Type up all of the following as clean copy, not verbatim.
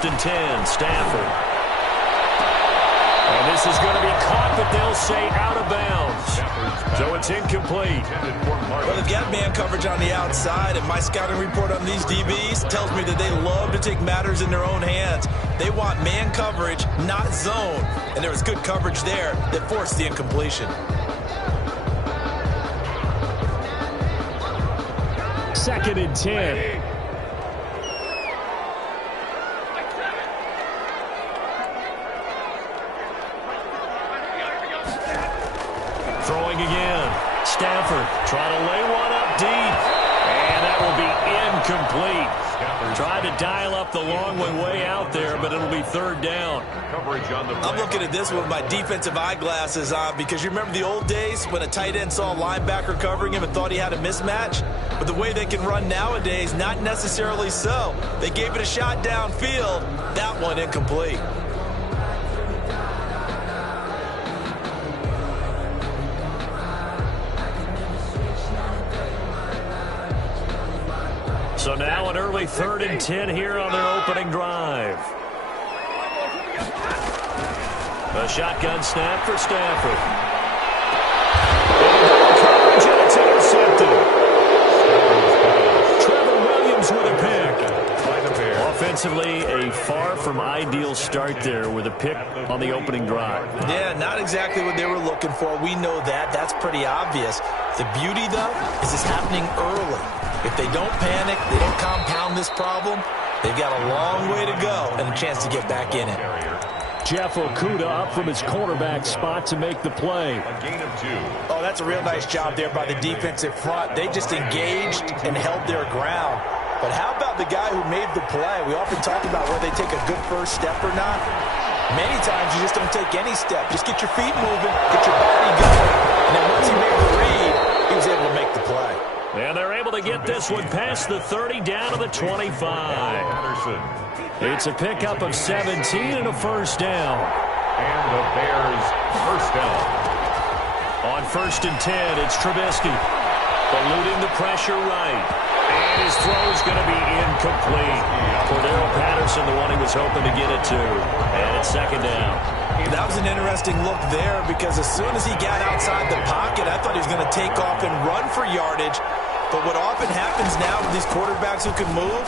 first and 10. Stafford. And this is going to be caught, but they'll say out of bounds. So it's incomplete. Well, they've got man coverage on the outside, and my scouting report on these DBs tells me that they love to take matters in their own hands. They want man coverage, not zone. And there was good coverage there that forced the incompletion. Second and 10. Throwing again. Stafford trying to lay one up deep. And that will be incomplete. Tried to dial up the long one way out there, but it'll be third down. I'm looking at this with my defensive eyeglasses on because you remember the old days when a tight end saw a linebacker covering him and thought he had a mismatch? But the way they can run nowadays, not necessarily so. They gave it a shot downfield. That one incomplete. So now an early third and 10 here on their opening drive. A shotgun snap for Stafford. Coverage, and it's intercepted. Trevor Williams with a pick. Offensively, a far from ideal start there with a pick on the opening drive. Yeah, not exactly what they were looking for. We know that. That's pretty obvious. The beauty, though, is it's happening early. If they don't panic, they don't compound this problem, they've got a long way to go and a chance to get back in it. Jeff Okudah up from his cornerback spot to make the play. A gain of 2. Oh, that's a real nice job there by the defensive front. They just engaged and held their ground. But how about the guy who made the play? We often talk about whether they take a good first step or not. Many times you just don't take any step. Just get your feet moving, get your body going. And then once he made the read, he was able to make the play. And they're able to get this one past the 30 down to the 25. It's a pickup of 17 and a first down. And the Bears first down. On first and 10, it's Trubisky. Eluding the pressure right. And his throw is going to be incomplete. Cordero Patterson, the one he was hoping to get it to. And it's second down. That was an interesting look there because as soon as he got outside the pocket, I thought he was going to take off and run for yardage. But what often happens now with these quarterbacks who can move,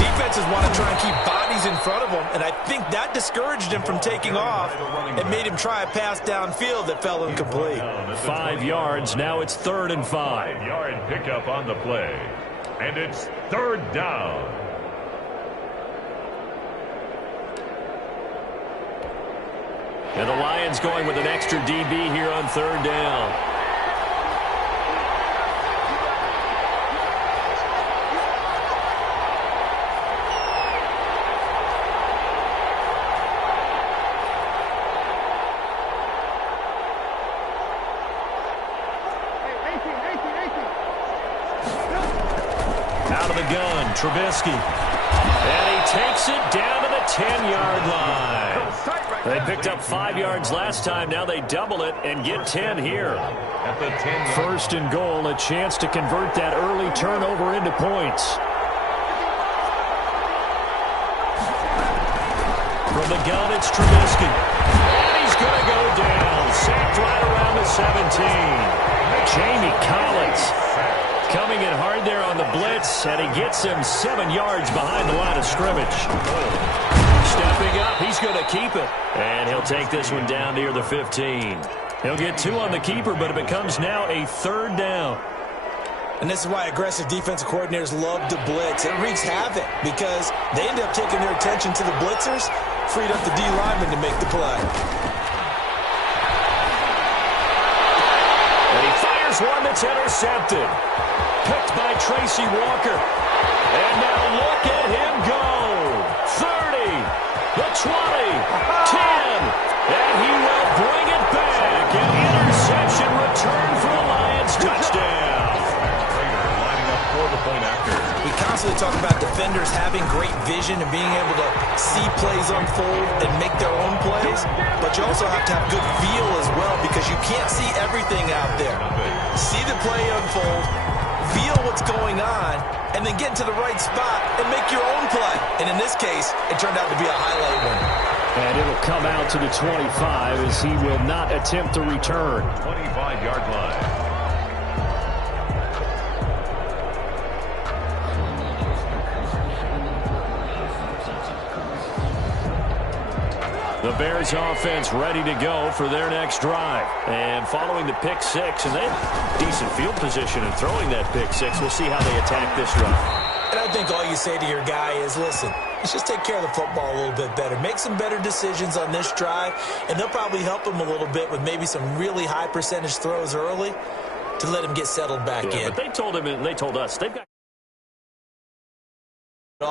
defenses want to try and keep bodies in front of them, and I think that discouraged him from taking off and made him try a pass downfield that fell incomplete. 5 yards, now it's third and 5. 5-yard pickup on the play. And it's third down. And the Lions going with an extra DB here on third down. Out of the gun, Trubisky. And he takes it down to the 10-yard line. They picked up 5 yards last time. Now they double it and get 10 here. At the 10. First and goal, a chance to convert that early turnover into points. From the gun, it's Trubisky. And he's going to go down. Sacked right around the 17. Jamie Collins coming in hard there on the blitz, and he gets him 7 yards behind the line of scrimmage. Stepping up, he's going to keep it. And he'll take this one down near the 15. He'll get 2 on the keeper, but it becomes now a third down. And this is why aggressive defensive coordinators love to blitz. It wreaks havoc because they end up taking their attention to the blitzers, freed up the D lineman to make the play. And he fires one that's intercepted. Picked by Tracy Walker. And now look at him go. 30, the 20, 10. And he will bring it back. An interception return for the Lions. Touchdown. Lining up for the point after. We constantly talk about defenders having great vision and being able to see plays unfold and make their own plays. But you also have to have good feel as well because you can't see everything out there. See the play unfold. feel what's going on, and then get into the right spot and make your own play. And in this case, it turned out to be a highlight winner. And it'll come out to the 25 as he will not attempt to return. 25-yard line. The Bears offense ready to go for their next drive. And following the pick six, and they have decent field position in throwing that pick six. We'll see how they attack this drive. And I think all you say to your guy is, listen, let's just take care of the football a little bit better. Make some better decisions on this drive, and they'll probably help him a little bit with maybe some really high percentage throws early to let him get settled back in. But they told him, and they told us, they've got...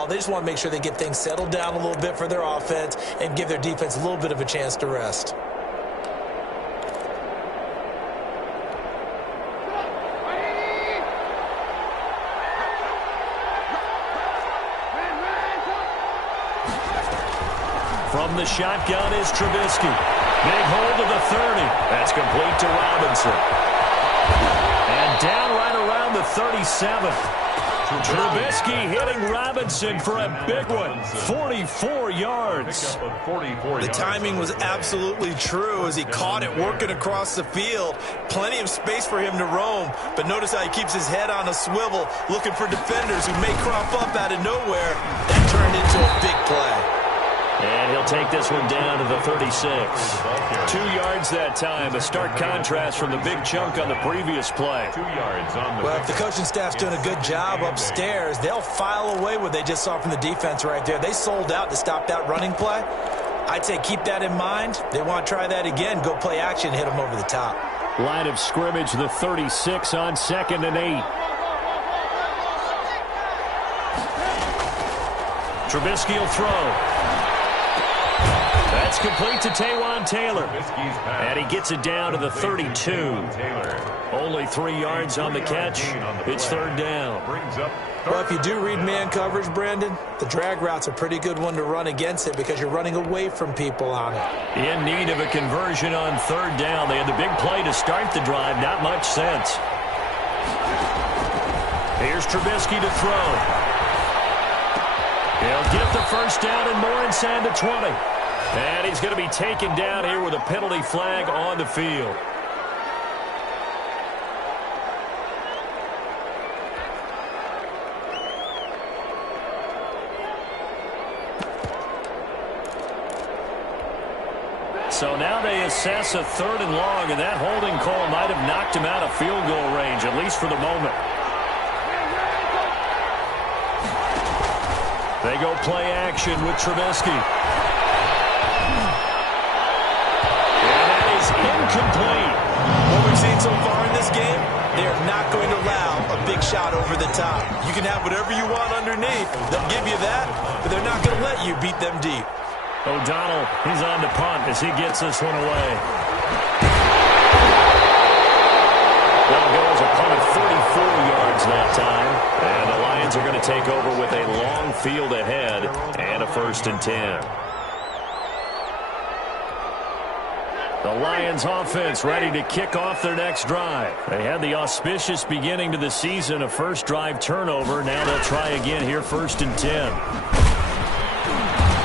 They just want to make sure they get things settled down a little bit for their offense and give their defense a little bit of a chance to rest. From the shotgun is Trubisky. Big hold of the 30. That's complete to Robinson. And down right around the 37. Trubisky hitting Robinson for a big one. 44 yards. The timing was absolutely true as he caught it working across the field. Plenty of space for him to roam. But notice how he keeps his head on a swivel looking for defenders who may crop up out of nowhere. That turned into a big play. And he'll take this one down to the 36. 2 yards that time. A stark contrast from the big chunk on the previous play. 2 yards on the... Well, if the coaching staff's doing a good job upstairs, they'll file away what they just saw from the defense right there. They sold out to stop that running play. I'd say keep that in mind. They want to try that again. Go play action, hit them over the top. Line of scrimmage, the 36 on 2nd and 8. Trubisky will throw. That's complete to Taywan Taylor. And he gets it down to the 32. Only 3 yards on the catch. It's 3rd down. Well, if you do read man coverage, Brandon, the drag route's a pretty good one to run against it because you're running away from people on it. In need of a conversion on 3rd down. They had the big play to start the drive. Not much sense. Here's Trubisky to throw. He'll get the 1st down and more inside the 20. And he's going to be taken down here with a penalty flag on the field. So now they assess a 3rd and long, and that holding call might have knocked him out of field goal range, at least for the moment. They go play action with Trubisky. Incomplete. What we've seen so far in this game, they are not going to allow a big shot over the top. You can have whatever you want underneath. They'll give you that, but they're not going to let you beat them deep. O'Donnell, he's on the punt as he gets this one away. That'll go as a punt of 34 yards that time. And the Lions are going to take over with a long field ahead and a 1st and 10. The Lions offense ready to kick off their next drive. They had the auspicious beginning to the season, a first drive turnover. Now they'll try again here, 1st and 10.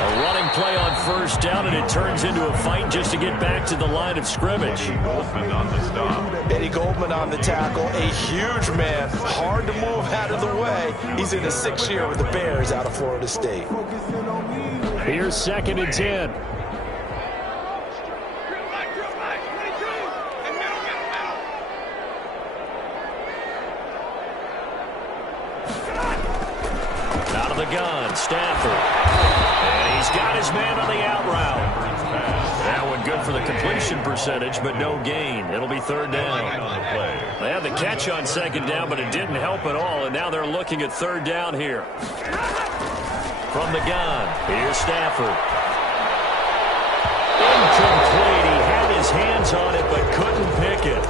A running play on 1st down, and it turns into a fight just to get back to the line of scrimmage. Goldman on the stop. Eddie Goldman on the tackle, a huge man, hard to move out of the way. He's in his 6th year with the Bears out of Florida State. Here's 2nd and 10. Out of the gun, Stafford. And he's got his man on the out route. That one good for the completion percentage, but no gain. It'll be 3rd down. They had the catch on 2nd down, but it didn't help at all, and now they're looking at 3rd down here. From the gun, here's Stafford. Incomplete. He had his hands on it, but couldn't pick it.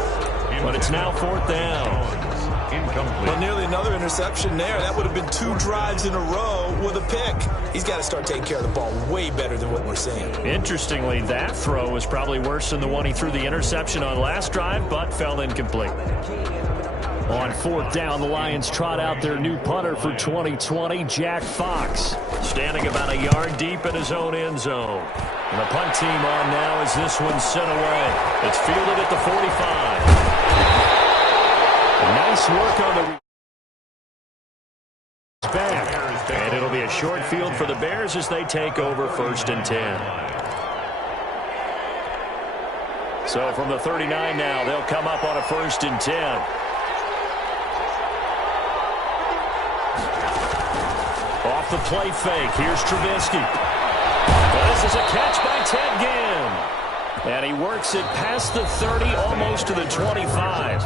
But it's now 4th down. Incomplete. Well, nearly another interception there. That would have been 2 drives in a row with a pick. He's got to start taking care of the ball way better than what we're seeing. Interestingly, that throw was probably worse than the one he threw the interception on last drive, but fell incomplete. On fourth down, the Lions trot out their new punter for 2020, Jack Fox, standing about a yard deep in his own end zone. And the punt team on now as this one's sent away. It's fielded at the 45. Nice work on the back. And it'll be a short field for the Bears as they take over 1st and 10. So from the 39 now, they'll come up on a 1st and 10. Off the play fake, here's Trubisky. This is a catch by Ted Ginn. And he works it past the 30, almost to the 25.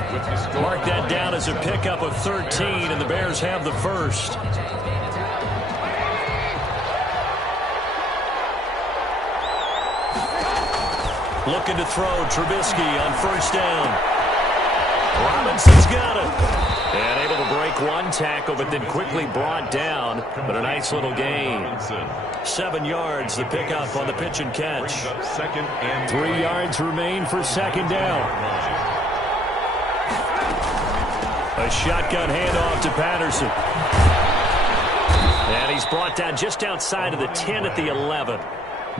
Mark that down as a pickup of 13, and the Bears have the first. Looking to throw, Trubisky on 1st down. Robinson's got it. And able to break one tackle, but then quickly brought down. But a nice little gain. 7 yards, the pickup on the pitch and catch. 3 yards remain for 2nd down. A shotgun handoff to Patterson. And he's brought down just outside of the 10 at the 11.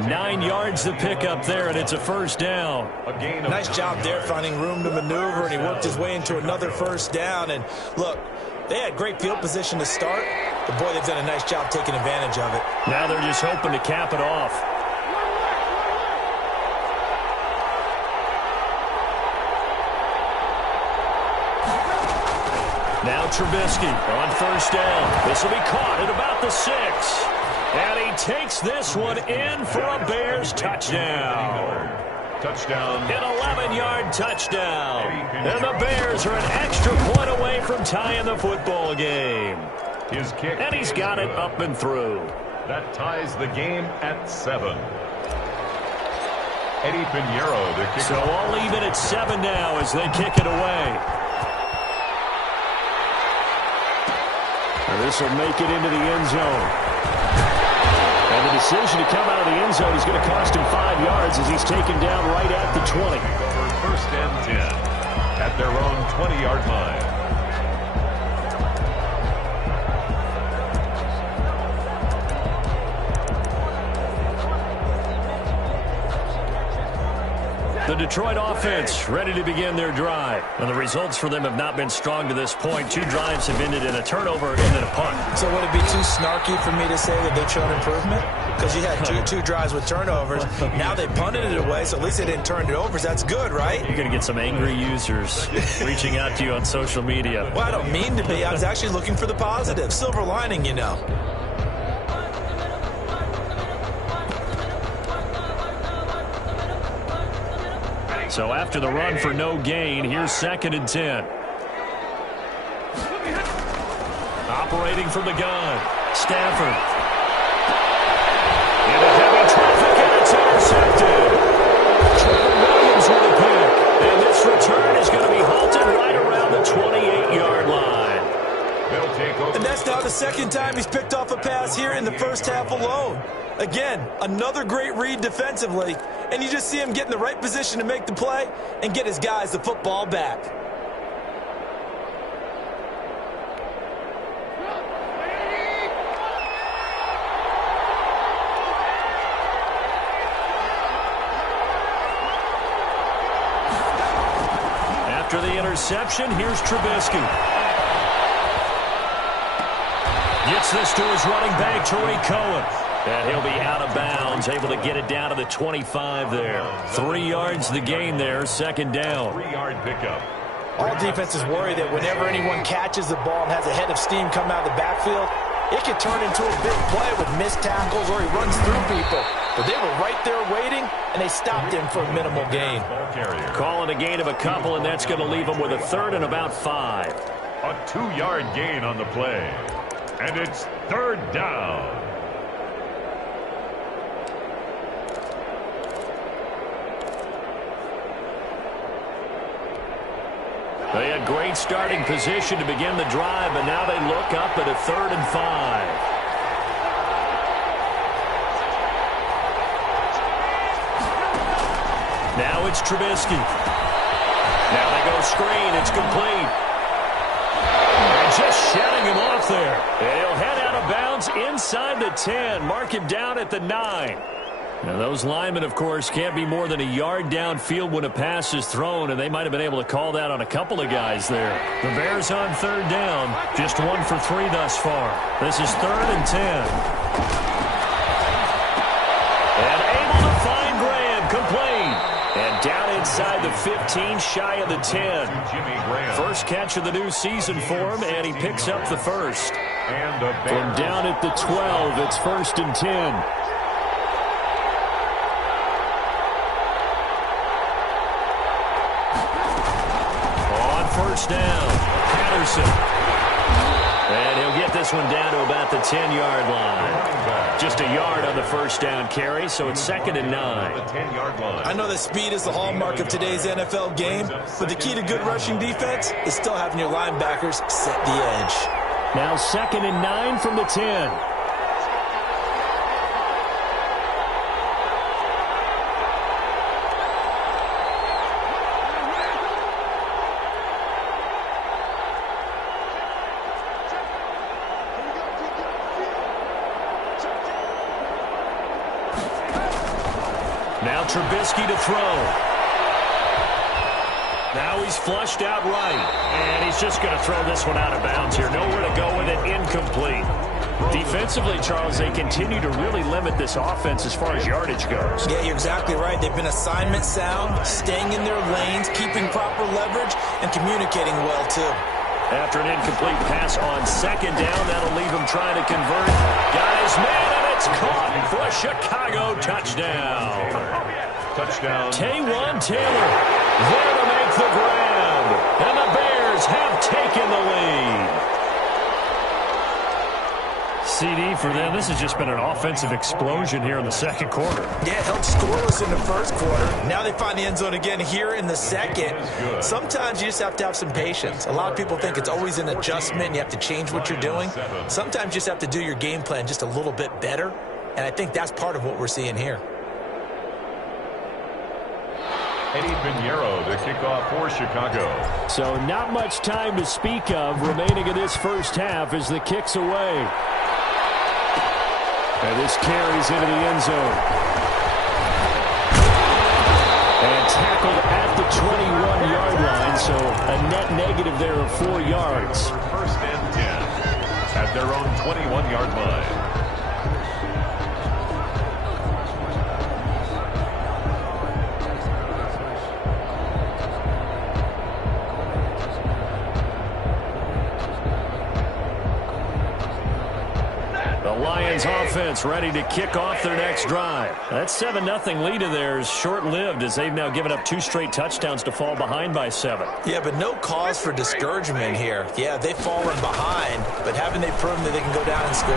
9 yards to pick up there, and it's a 1st down. Nice job there finding room to maneuver, and he worked his way into another 1st down. And look, they had great field position to start, but boy, they've done a nice job taking advantage of it. Now they're just hoping to cap it off. Now Trubisky on 1st down. This will be caught at about the 6. And he takes this one in for a Bears touchdown. Touchdown. An 11-yard touchdown. And the Bears are an extra point away from tying the football game. His kick. And he's got it up and through. That ties the game at 7. Eddie Pinheiro, the kicker. So I'll leave it at 7 now as they kick it away. And this will make it into the end zone. And the decision to come out of the end zone is going to cost him 5 yards as he's taken down right at the 20. 1st and 10 at their own 20-yard line. The Detroit offense ready to begin their drive. And the results for them have not been strong to this point. 2 drives have ended in a turnover and then a punt. So would it be too snarky for me to say that they've shown improvement? Because you had two drives with turnovers. Now they punted it away, so at least they didn't turn it over. So that's good, right? You're going to get some angry users reaching out to you on social media. Well, I don't mean to be. I was actually looking for the positive. Silver lining, you know. So after the run for no gain, here's 2nd and 10. Operating from the gun, Stafford. Into heavy traffic, and it's intercepted. Trevor Williams with a pick. And this return is going to be halted right around the 28-yard line. And that's now the 2nd time he's picked off a pass here in the 1st half alone. Again, another great read defensively, and you just see him get in the right position to make the play and get his guys the football back. After the interception, here's Trubisky. Gets this to his running back, Tariq Cohen. And he'll be out of bounds, able to get it down to the 25 there. 3 yards the gain there, 2nd down. 3-yard pickup. All defenses worry that whenever anyone catches the ball and has a head of steam come out of the backfield, it could turn into a big play with missed tackles or he runs through people. But they were right there waiting, and they stopped him for a minimal gain. Calling a gain of a couple, and that's going to leave him with a 3rd and about 5. A 2-yard gain on the play. And it's 3rd down. They had great starting position to begin the drive, but now they look up at a 3rd and 5. Now it's Trubisky. Now they go screen. It's complete. just shedding him off there. And he'll head out of bounds inside the 10. Mark him down at the 9. Now, those linemen, of course, can't be more than a yard downfield when a pass is thrown, and they might have been able to call that on a couple of guys there. The Bears on third down, just 1 for 3 thus far. This is 3rd and 10. And able to find Graham, complete. And down inside the 15, shy of the 10. First catch of the new season for him, and he picks up the first. From down at the 12, it's 1st and 10. First down, Patterson. And he'll get this one down to about the 10-yard line. Just a yard on the first down carry, so it's 2nd and 9. I know that speed is the hallmark of today's NFL game, but the key to good rushing defense is still having your linebackers set the edge. Now 2nd and 9 from the 10. Now Trubisky to throw. Now he's flushed out right. And he's just going to throw this one out of bounds here. Nowhere to go with it. Incomplete. Defensively, Charles, they continue to really limit this offense as far as yardage goes. Yeah, you're exactly right. They've been assignment sound, staying in their lanes, keeping proper leverage, and communicating well, too. After an incomplete pass on 2nd down, that'll leave him trying to convert. Got his man, and it's caught for a Chicago touchdown. Taywan Taylor there to make the grab. And the Bears have taken the lead. CD for them. This has just been an offensive explosion here in the second quarter. Yeah, held scoreless in the first quarter. Now they find the end zone again here in the second. Sometimes you just have to have some patience. A lot of people think it's always an adjustment and you have to change what you're doing. Sometimes you just have to do your game plan just a little bit better, and I think that's part of what we're seeing here. Eddie Pinheiro to kick off for Chicago. So not much time to speak of remaining in this first half as the kick's away. And this carries into the end zone. And tackled at the 21-yard line, so a net negative there of 4 yards. 1st and 10 at their own 21-yard line. Lions offense ready to kick off their next drive. That 7-0 lead of theirs short-lived as they've now given up 2 straight touchdowns to fall behind by 7. Yeah, but no cause for discouragement here. Yeah, they've fallen behind, but haven't they proven that they can go down and score?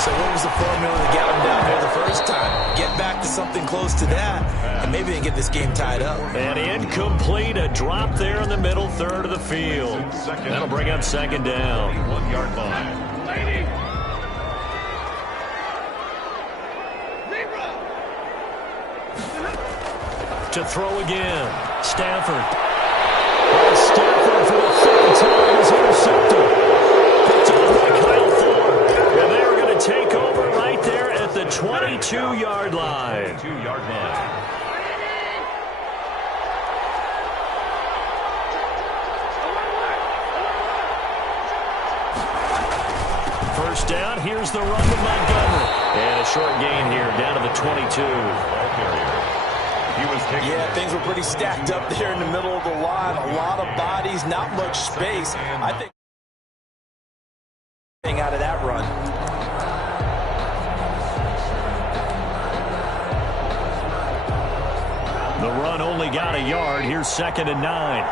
So what was the formula that got them down here the first time? Get back to something close to that, and maybe they can get this game tied up. And incomplete, a drop there in the middle third of the field. That'll bring up 2nd down. 1-yard line. To throw again. Stafford. And Stafford for the 3rd time is intercepted. Picked off by Kyle Fuller. And they're going to take over right there at the 22-yard line. 2-yard line. First down. Here's the run to Montgomery. And a short gain here down to the 22. Ball carrier. Yeah, things were pretty stacked up there in the middle of the line. A lot of bodies, not much space. I think out of that run. The run only got a yard. Here's 2nd and 9.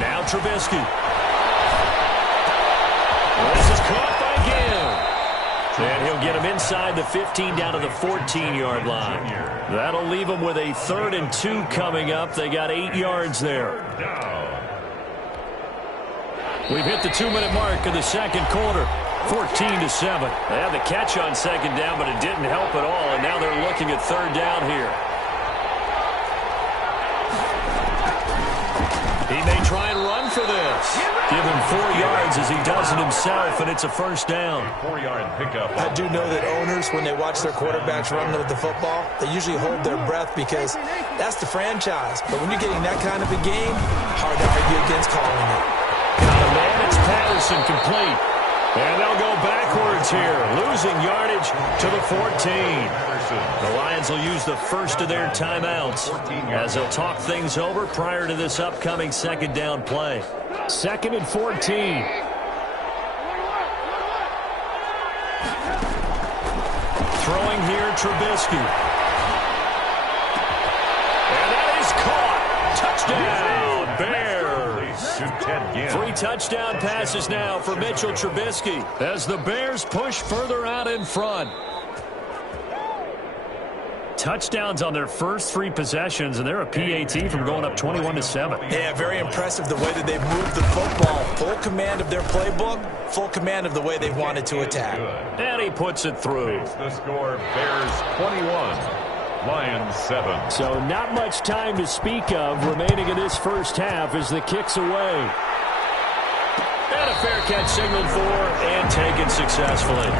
Now Trubisky. This is caught by Gill. And he'll get him inside the 15 down to the 14-yard line. That'll leave him with a 3rd and 2 coming up. They got 8 yards there. We've hit the 2-minute mark of the second quarter. 14-7. They had the catch on 2nd down, but it didn't help at all. And now they're looking at 3rd down here. He may try and run for this. Give him 4 yards as he does it himself, and it's a first down. 4-yard pickup. I do know that owners, when they watch their quarterbacks run with the football, they usually hold their breath because that's the franchise. But when you're getting that kind of a game, hard to argue against calling it. Got a man, it's Patterson, complete. And they'll go backwards here, losing yardage to the 14. The Lions will use the first of their timeouts as they'll talk things over prior to this upcoming second down play. 2nd and 14. Throwing here, Trubisky. And that is caught. Touchdown, Bears. 3 touchdown passes now for Mitchell Trubisky as the Bears push further out in front. Touchdowns on their first 3 possessions, and they're a PAT from going up 21-7. Yeah, very impressive the way that they've moved the football. Full command of their playbook, full command of the way they wanted to attack. And he puts it through. It's the score, Bears 21, Lions 7. So not much time to speak of remaining in this first half as the kick's away. And a fair catch signaled for and taken successfully.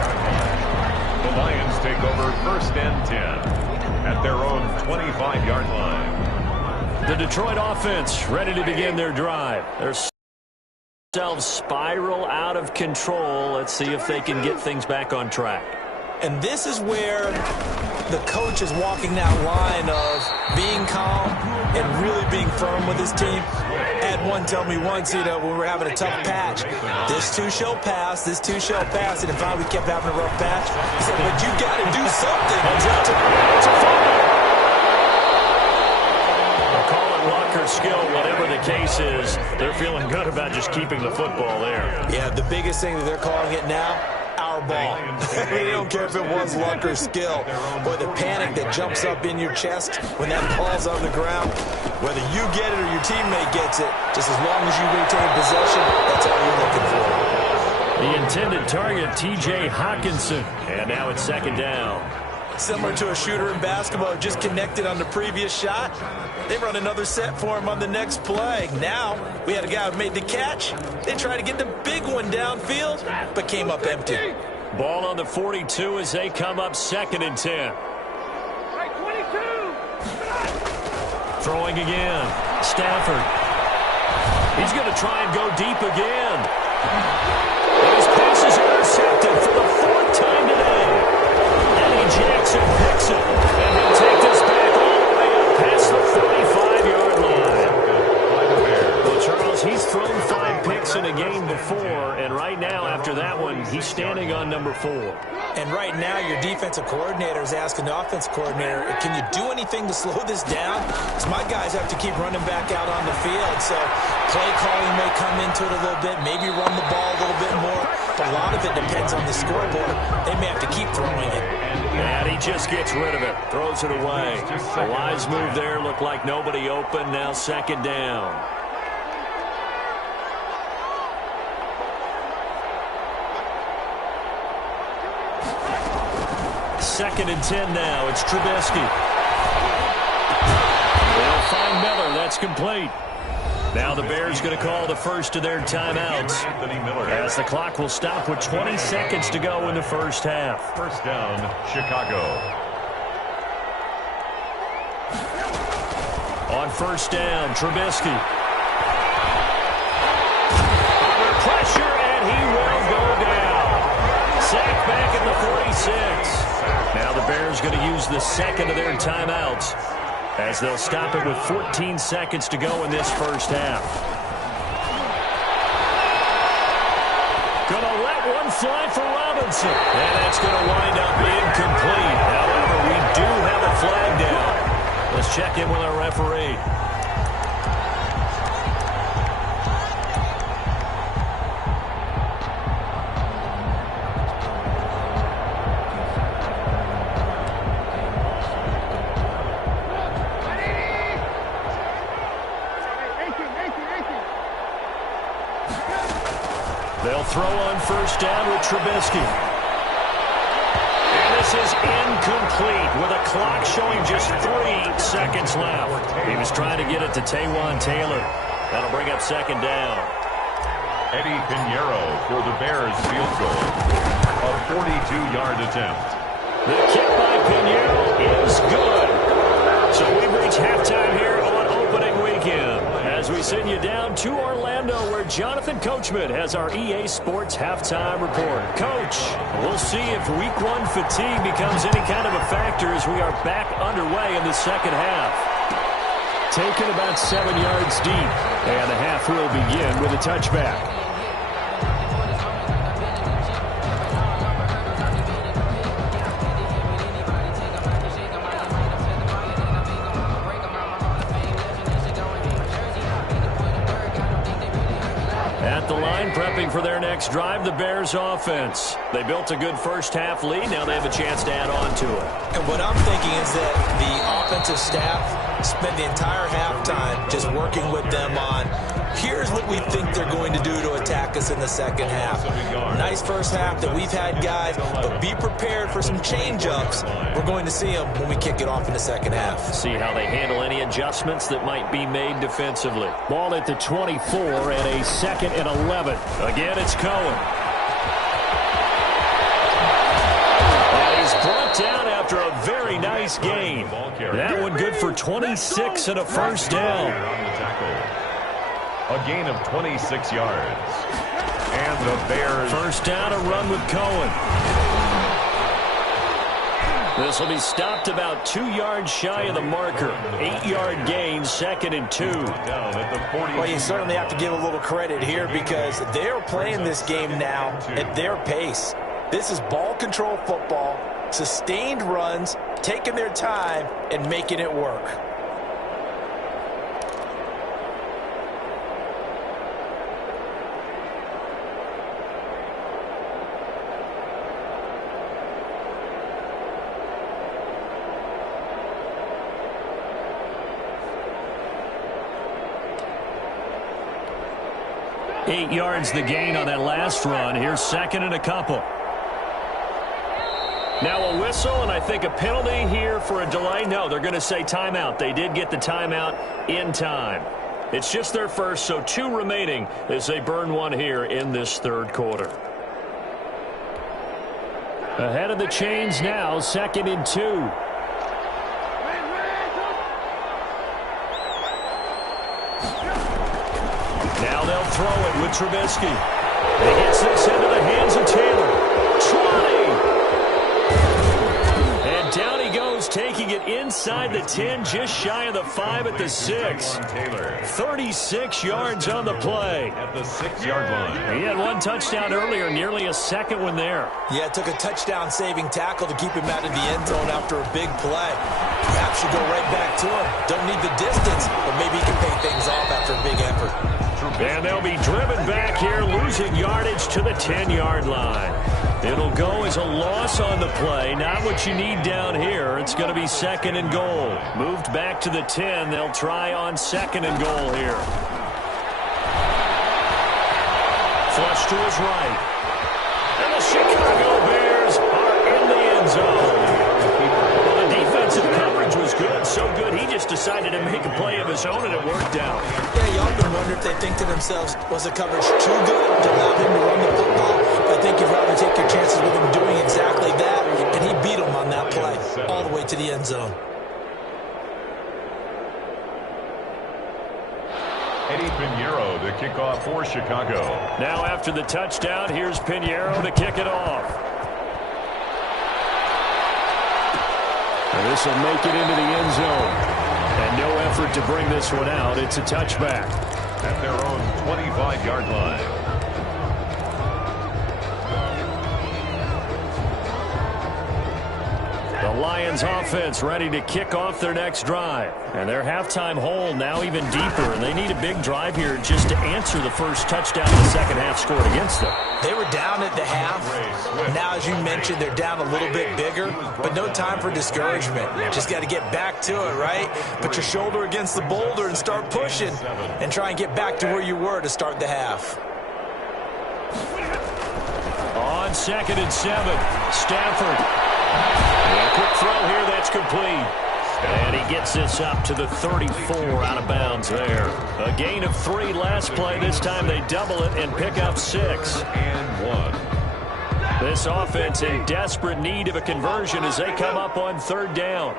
The Lions take over 1st and 10 at their own 25-yard line. The Detroit offense ready to begin their drive. Their themselves spiral out of control. Let's see if they can get things back on track. And this is where the coach is walking that line of being calm and really being firm with his team. Had one tell me once, when we were having a tough patch, this too shall pass, this too shall pass, and if we kept having a rough patch, he said, but you got to do something. It's a fumble. Call it luck or skill, whatever the case is, they're feeling good about just keeping the football there. Yeah, the biggest thing that they're calling it now, our ball. They don't care if it was luck or skill. Boy, the panic that jumps up in your chest when that ball's on the ground, whether you get it or your teammate gets it, just as long as you retain possession, that's all you're looking for. The intended target, T.J. Hawkinson. And now it's 2nd down. Similar to a shooter in basketball, just connected on the previous shot. They run another set for him on the next play. Now, we had a guy who made the catch. They tried to get the big one downfield, but came up empty. Ball on the 42 as they come up 2nd and 10. Throwing again. Stafford. He's going to try and go deep again. And his pass is intercepted for the 4th time today. Jackson picks it, and he'll take this back all the way up past the 45-yard line. Well, Charles, he's thrown 5 picks in a game before, and right now, after that one, he's standing on number 4. And right now, your defensive coordinator is asking the offensive coordinator, can you do anything to slow this down? Because my guys have to keep running back out on the field, so play calling may come into it a little bit, maybe run the ball a little bit more, but a lot of it depends on the scoreboard. They may have to keep throwing it. And he just gets rid of it, throws it away. The wise move there, looked like nobody open, now 2nd down. Second and 10 now. It's Trubisky. They'll find Miller. That's complete. Now the Bears going to call the first of their timeouts as the clock will stop with 20 seconds to go in the first half. 1st down, Chicago. On 1st down, Trubisky. Under pressure, and he will go down. Sacked back at the 46. Now the Bears going to use the 2nd of their timeouts as they'll stop it with 14 seconds to go in this first half. Going to let one fly for Robinson. And that's going to wind up incomplete. However, we do have a flag down. Let's check in with our referee. They'll throw on 1st down with Trubisky. And this is incomplete with a clock showing just 3 seconds left. He was trying to get it to Taywan Taylor. That'll bring up second down. Eddie Pinheiro for the Bears field goal. A 42-yard attempt. The kick by Pinheiro is good. So we've reached halftime here on opening weekend as we send you down to Orlando where Jonathan Coachman has our EA Sports halftime report. Coach, we'll see if week one fatigue becomes any kind of a factor as we are back underway in the second half. Taken about 7 yards deep, and the half will begin with a touchback. At the line, prepping for their next drive, the Bears offense. They built a good first half lead. Now they have a chance to add on to it. And what I'm thinking is that the offensive staff spent the entire halftime just working with them on, here's what we think they're going to do to attack us in the second half. Nice first half that we've had, guys, but be prepared for some change-ups. We're going to see them when we kick it off in the second half. See how they handle any adjustments that might be made defensively. Ball at the 24 and a 2nd and 11. Again, it's Cohen. And he's brought down after a very nice gain. That one good for 26 and a first down. A gain of 26 yards. And the Bears. First down, a run with Cohen. This will be stopped about 2 yards shy of the marker. 8-yard gain, 2nd and 2. Down at the 40. Well, you certainly have to give a little credit here because they're playing this game now at their pace. This is ball control football, sustained runs, taking their time, and making it work. Eight yards the gain on that last run. Here's 2nd and a couple. Now a whistle, and I think a penalty here for a delay. No, they're going to say timeout. They did get the timeout in time. It's just their first, so 2 remaining as they burn one here in this third quarter. Ahead of the chains now, 2nd and 2. Now they'll throw it with Trubisky. He gets this into the hands of Taylor. 20! And down he goes, taking it inside the 10, just shy of the 5 at the 6. 36 yards on the play. At the 6-yard line. He had one touchdown earlier, nearly a second one there. Yeah, it took a touchdown-saving tackle to keep him out of the end zone after a big play. Perhaps you go right back to him. Don't need the distance, but maybe he can pay things off after a big effort. And they'll be driven back here, losing yardage to the 10-yard line. It'll go as a loss on the play. Not what you need down here. It's going to be 2nd and goal. Moved back to the 10. They'll try on 2nd and goal here. Flush to his right. And the Chicago Bears are in the end zone. Well, the defensive coverage was good. So good, he just decided to make a play of his own, and it worked out. Yeah, you often wonder if they think to themselves, was the coverage too good to allow him to run the football? I think you'd rather take your chances with him doing exactly that, and he beat him on that play all the way to the end zone. Eddie Pinheiro, the kickoff for Chicago. Now after the touchdown, here's Pinheiro to kick it off. And this will make it into the end zone. And no effort to bring this one out. It's a touchback. At their own 25-yard line. The Lions offense ready to kick off their next drive. And their halftime hole now even deeper. And they need a big drive here just to answer the first touchdown the second half scored against them. They were down at the half. Now, as you mentioned, they're down a little bit bigger, but no time for discouragement. Just got to get back to it, right? Put your shoulder against the boulder and start pushing and try and get back to where you were to start the half. On 2nd and 7, Stafford. And a quick throw here, that's complete. And he gets this up to the 34 out of bounds there. A gain of 3 last play. This time they double it and pick up 6. And 1. This offense in desperate need of a conversion as they come up on 3rd down.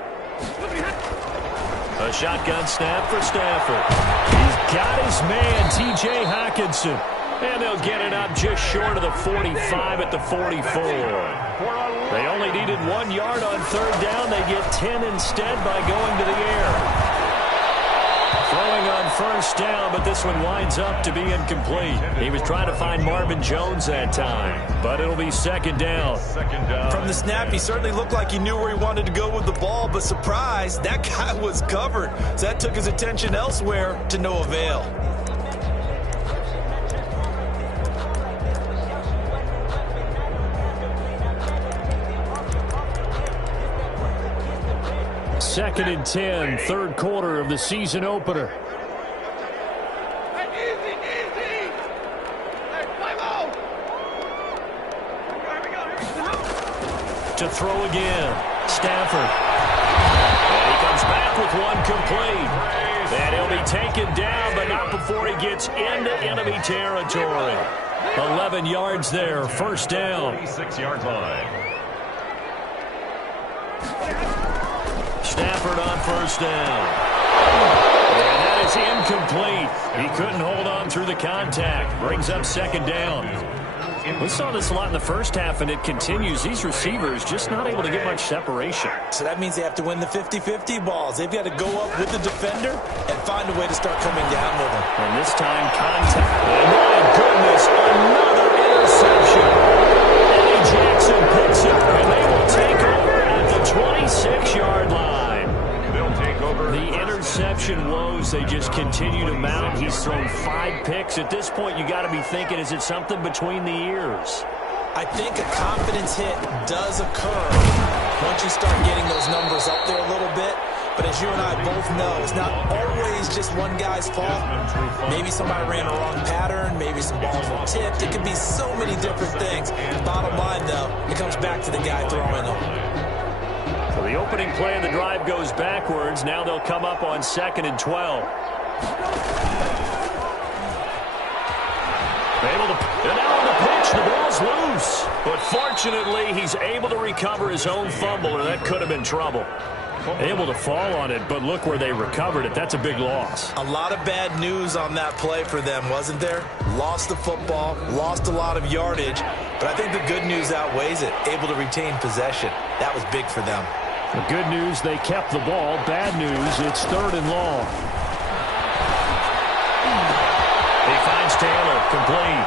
A shotgun snap for Stafford. He's got his man, T.J. Hockenson. And they'll get it up just short of the 45 at the 44. They only needed 1 yard on 3rd down. They get 10 instead by going to the air. Throwing on 1st down, but this one winds up to be incomplete. He was trying to find Marvin Jones that time, but it'll be 2nd down. From the snap, he certainly looked like he knew where he wanted to go with the ball, but surprise, that guy was covered. So that took his attention elsewhere to no avail. Second and 10, 3rd quarter of the season opener. To throw again, Stafford. And he comes back with one complete. And he'll be taken down, but not before he gets into enemy territory. 11 yards there, 1st down. 36-yard line. Stafford on 1st down. And that is incomplete. He couldn't hold on through the contact. Brings up 2nd down. We saw this a lot in the first half, and it continues. These receivers just not able to get much separation. So that means they have to win the 50-50 balls. They've got to go up with the defender and find a way to start coming down with them. And this time, contact. And my goodness, another interception. Eddie Jackson picks it, and they will take over at the 26-yard line. They'll take over. The interception woes, they just continue to mount. He's thrown 5 picks. At this point, you got to be thinking, is it something between the ears? I think a confidence hit does occur once you start getting those numbers up there a little bit. But as you and I both know, it's not always just one guy's fault. Maybe somebody ran a wrong pattern. Maybe some balls were tipped. It could be so many different things. Bottom line, though, it comes back to the guy throwing them. So the opening play of the drive goes backwards. Now they'll come up on 2nd and 12. And now on the pitch, the ball's loose. But fortunately, he's able to recover his own fumble, or that could have been trouble. Able to fall on it, but look where they recovered it. That's a big loss. A lot of bad news on that play for them, wasn't there? Lost the football, lost a lot of yardage, but I think the good news outweighs it. Able to retain possession. That was big for them. The good news, they kept the ball. Bad news, it's 3rd and long. He finds Taylor, complete.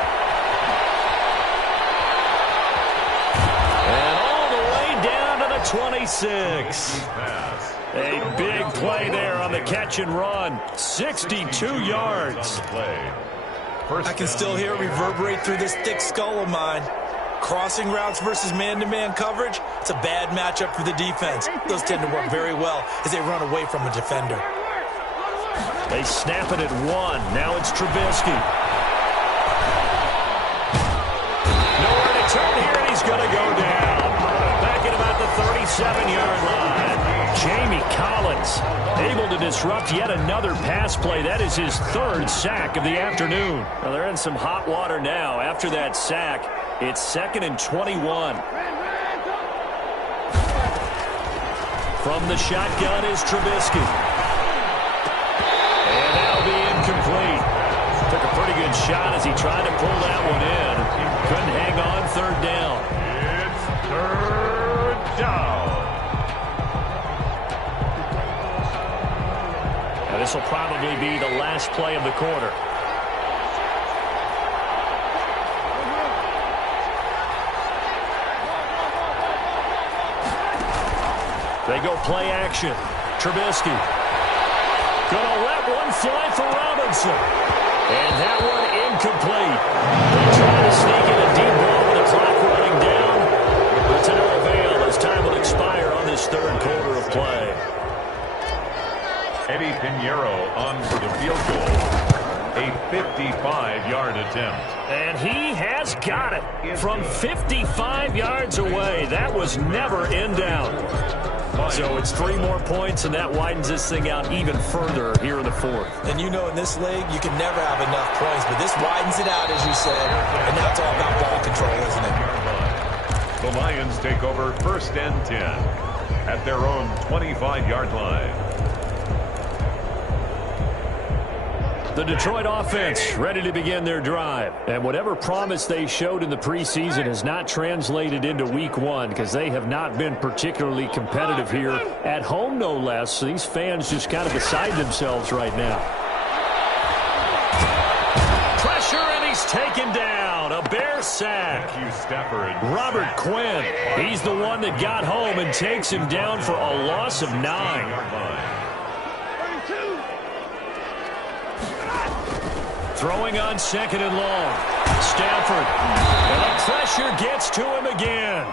And all the way down to the 26. A big play there on the catch and run. 62 yards. I can still hear it reverberate through this thick skull of mine. Crossing routes versus man-to-man coverage, it's a bad matchup for the defense. Those tend to work very well as they run away from a defender. They snap it at 1. Now it's Trubisky. Nowhere to turn here, and he's going to go down. Back at about the 37-yard line. Jamie Collins able to disrupt yet another pass play. That is his 3rd sack of the afternoon. Well, they're in some hot water now. After that sack, it's 2nd and 21. From the shotgun is Trubisky. And that'll be incomplete. Took a pretty good shot as he tried to pull that one in. Couldn't hang on 3rd down. It's 3rd down. Now this will probably be the last play of the quarter. They go play action. Trubisky. Gonna let one fly for Robinson. And that one incomplete. They try to sneak in a deep ball with the clock running down. But to no avail as time will expire on this 3rd quarter of play. Eddie Pinheiro on for the field goal. A 55-yard attempt. And he has got it from 55 yards away. That was never in doubt. So it's 3 more points, and that widens this thing out even further here in the fourth. And you know in this league, you can never have enough points, but this widens it out, as you said, and now it's all about ball control, isn't it? The Lions take over 1st and 10 at their own 25-yard line. The Detroit offense ready to begin their drive. And whatever promise they showed in the preseason has not translated into week 1 because they have not been particularly competitive here at home, no less. So these fans just kind of beside themselves right now. Pressure, and he's taken down. A Bear sack. Robert Quinn, he's the one that got home and takes him down for a loss of 9. Throwing on 2nd and long. Stafford. And the pressure gets to him again.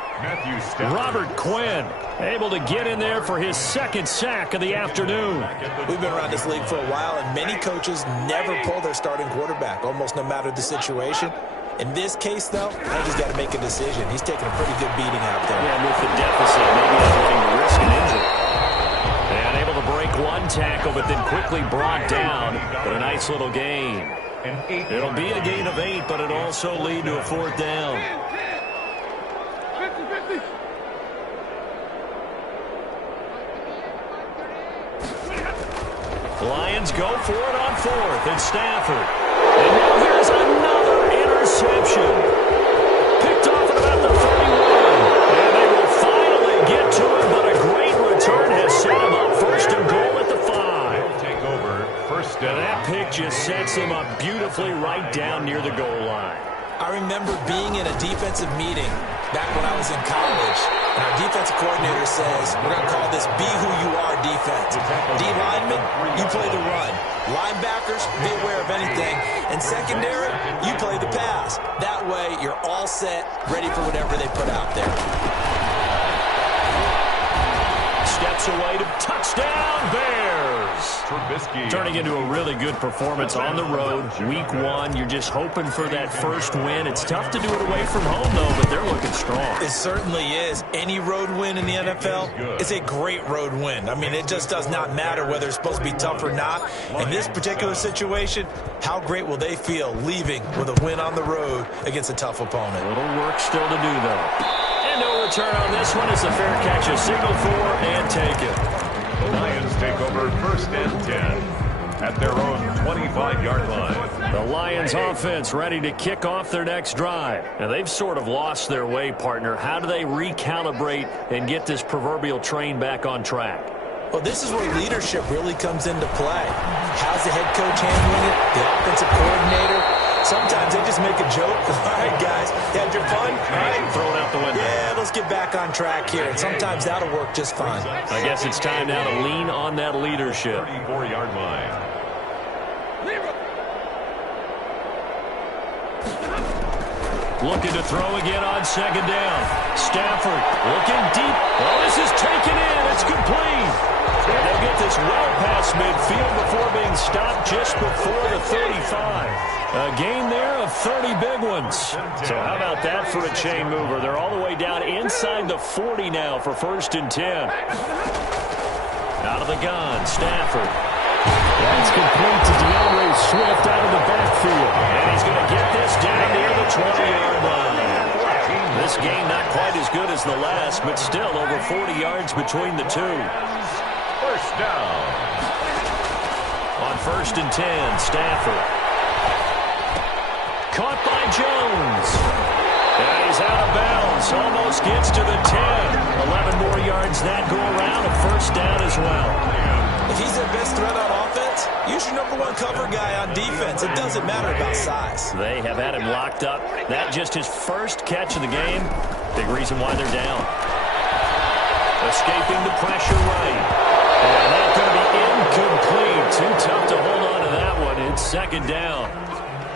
Robert Quinn able to get in there for his 2nd sack of the afternoon. We've been around this league for a while, and many coaches never pull their starting quarterback, almost no matter the situation. In this case, though, I think he's got to make a decision. He's taking a pretty good beating out there. Yeah, with the deficit, maybe not wanting to risk an injury. And able to break 1 tackle, but then quickly brought down. But a nice little gain. It'll be a gain of 8, but it'll also lead to a 4th down. Lions go for it on 4th, and Stafford. And now here's another interception. Picked off at about the 31. And they will finally get to it, but a great return has set him up 1st and goal at the 5. Take over 1st And and that pick just sets him up beautifully right down near the goal line. I remember being in a defensive meeting back when I was in college, and our defensive coordinator says, we're going to call this be who you are defense. D linemen, you play the run. Linebackers, be aware of anything. And secondary, you play the pass. That way, you're all set, ready for whatever they put out there. Steps away to touchdown, Bears. Turning into a really good performance on the road. Week 1, you're just hoping for that first win. It's tough to do it away from home, though, but they're looking strong. It certainly is. Any road win in the NFL is a great road win. I mean, it just does not matter whether it's supposed to be tough or not. In this particular situation, how great will they feel leaving with a win on the road against a tough opponent? A little work still to do, though. And no return on this one. It's a fair catch, a signal for, and take it. The Lions take over 1st and 10 at their own 25-yard line. The Lions offense ready to kick off their next drive. Now, they've sort of lost their way, partner. How do they recalibrate and get this proverbial train back on track? Well, this is where leadership really comes into play. How's the head coach handling it? The offensive coordinator? Sometimes they just make a joke. All right, guys, you had your fun? All right, throw it out the window. Yeah, let's get back on track here. And sometimes that'll work just fine. I guess it's time now to lean on that leadership. 34-yard line. Looking to throw again on 2nd down. Stafford looking deep. Oh, this is taken in. It's complete. And they'll get this well past midfield before being stopped just before the 35. A gain there of 30 big ones. So how about that for a chain mover? They're all the way down inside the 40 now for 1st and 10. Out of the gun, Stafford. That's complete to DeAndre Swift out of the backfield. And he's going to get this down near the 20-yard line. This game not quite as good as the last, but still over 40 yards between the two. 1st down. On 1st and 10, Stafford. Caught by Jones. And he's out of bounds. Almost gets to the 10. 11 more yards that go around. A 1st down as well. If he's their best threat on offense, use your #1 cover guy on defense. It doesn't matter about size. They have had him locked up. That just his first catch of the game. Big reason why they're down. Escaping the pressure right. And that's going to be incomplete. Too tough to hold on to that one. It's 2nd down.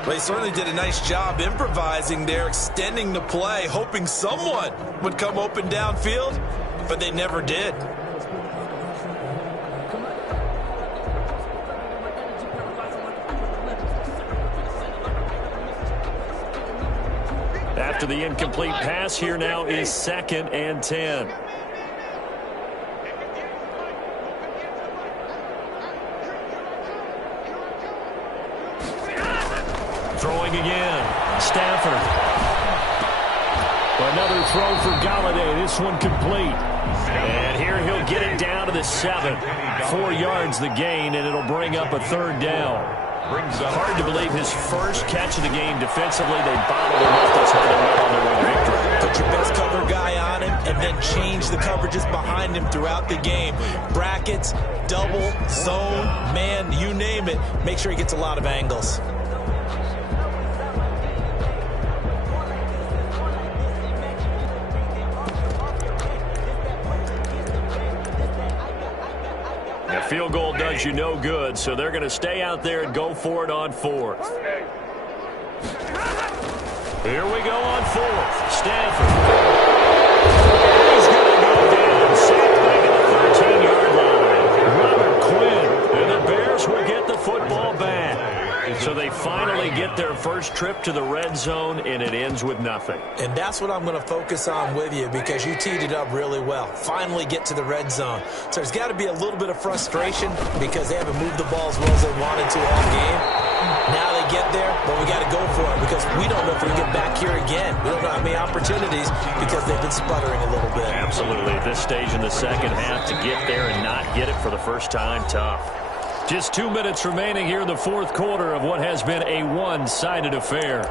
Well, he certainly did a nice job improvising there, extending the play, hoping someone would come open downfield, but they never did. After the incomplete pass, here now is 2nd and 10. throwing again. Stafford. Another throw for Galladay. This one complete. And here he'll get it down to the 7. 4 yards the gain, and it'll bring up a third down. Hard to believe his first catch of the game defensively. They bottled him up. That's how they went on their way to victory. Put your best cover guy on him and then change the coverages behind him throughout the game. Brackets, double, zone, man, you name it. Make sure he gets a lot of angles. A field goal does you no good, so they're going to stay out there and go for it on 4th. Here we go on 4th. Stafford. He's going to go down. Sacked back at the 13-yard line. Robert Quinn. And the Bears will get the football back. So they finally get their first trip to the red zone, and it ends with nothing. And that's what I'm going to focus on with you, because you teed it up really well. Finally get to the red zone. So there's got to be a little bit of frustration because they haven't moved the ball as well as they wanted to all game. Now they get there, but we got to go for it because we don't know if we can get back here again. We don't know how many opportunities because they've been sputtering a little bit. Absolutely. At this stage in the second half, to get there and not get it for the first time, tough. Just 2 minutes remaining here in the 4th quarter of what has been a one-sided affair.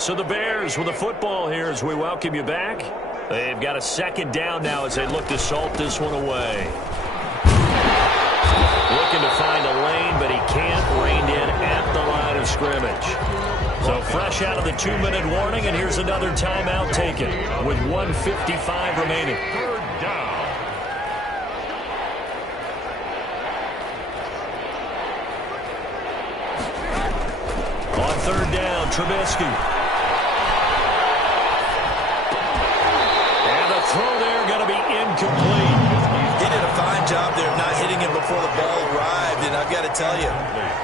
So the Bears with the football here as we welcome you back. They've got a second down now as they look to salt this one away. Looking to find a lane, but he can't. Reined in at the line of scrimmage. So fresh out of the 2-minute warning, and here's another timeout taken with 1:55 remaining. Third down. On 3rd down, Trubisky. And the throw there going to be incomplete. He did a fine job there of not hitting him before the ball arrived, and I've got to tell you,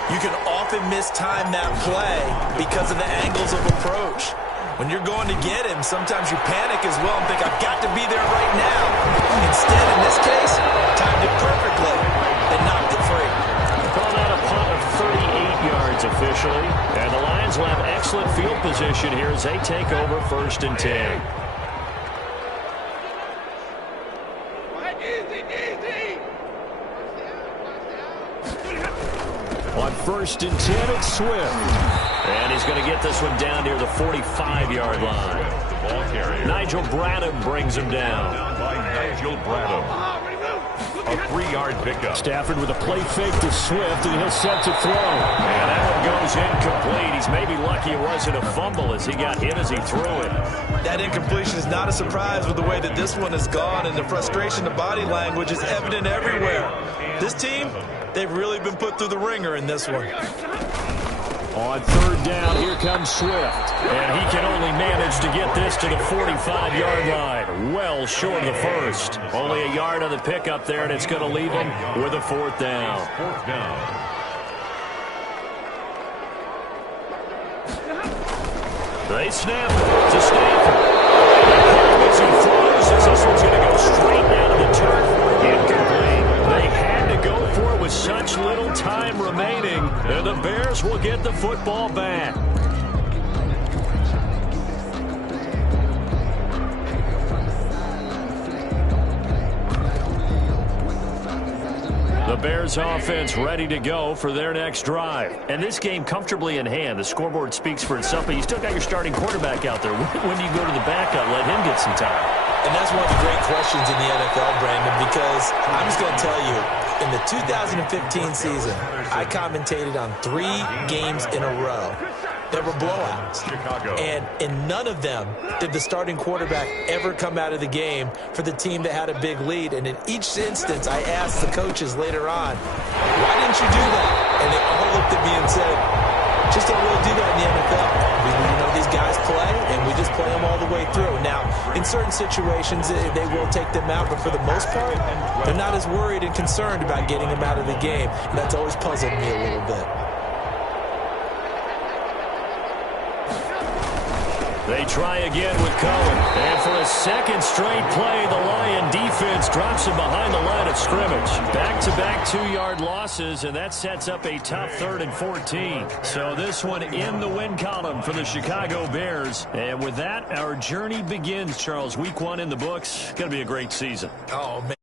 you can often mistime that play because of the angles of approach. When you're going to get him, sometimes you panic as well and think, I've got to be there right now. Instead, in this case, timed it perfectly and knocked it free. Called out a punt of 38 yards officially. And the Lions will have excellent field position here as they take over 1st and 10. On 1st and 10, it's Swift. And he's going to get this one down near the 45-yard line. Nigel Bradham brings him down. By Nigel Bradham. A 3-yard pickup. Stafford with a play fake to Swift, and he'll set to throw. And that one goes incomplete. He's maybe lucky it wasn't a fumble as he got hit as he threw it. That incompletion is not a surprise with the way that this one has gone, and the frustration, the body language is evident everywhere. This team, they've really been put through the ringer in this one. On 3rd down, here comes Swift. And he can only manage to get this to the 45-yard line. Well short of the first. Only a yard on the pickup there, and it's going to leave him with a 4th down. 4th down. They snap to Stafford. As he throws, this one's going to go straight down to the turf. Incomplete. They had to go for it with such little time remaining, and the Bears will get the football back. The Bears offense ready to go for their next drive. And this game comfortably in hand. The scoreboard speaks for itself, but you still got your starting quarterback out there. When do you go to the backup, let him get some time? And that's one of the great questions in the NFL, Brandon, because I'm just going to tell you, in the 2015 season, I commentated on 3 games in a row. There were blowouts. Chicago. And in none of them did the starting quarterback ever come out of the game for the team that had a big lead. And in each instance, I asked the coaches later on, why didn't you do that? And they all looked at me and said, just don't really do that in the NFL. You know, these guys play, and we just play them all the way through. Now, in certain situations, they will take them out, but for the most part, they're not as worried and concerned about getting them out of the game. And that's always puzzled me a little bit. They try again with Cohen. And for a second straight play, the Lion defense drops him behind the line of scrimmage. Back-to-back 2-yard losses, and that sets up a tough 3rd and 14. So this one in the win column for the Chicago Bears. And with that, our journey begins, Charles. Week 1 in the books. Going to be a great season. Oh, man.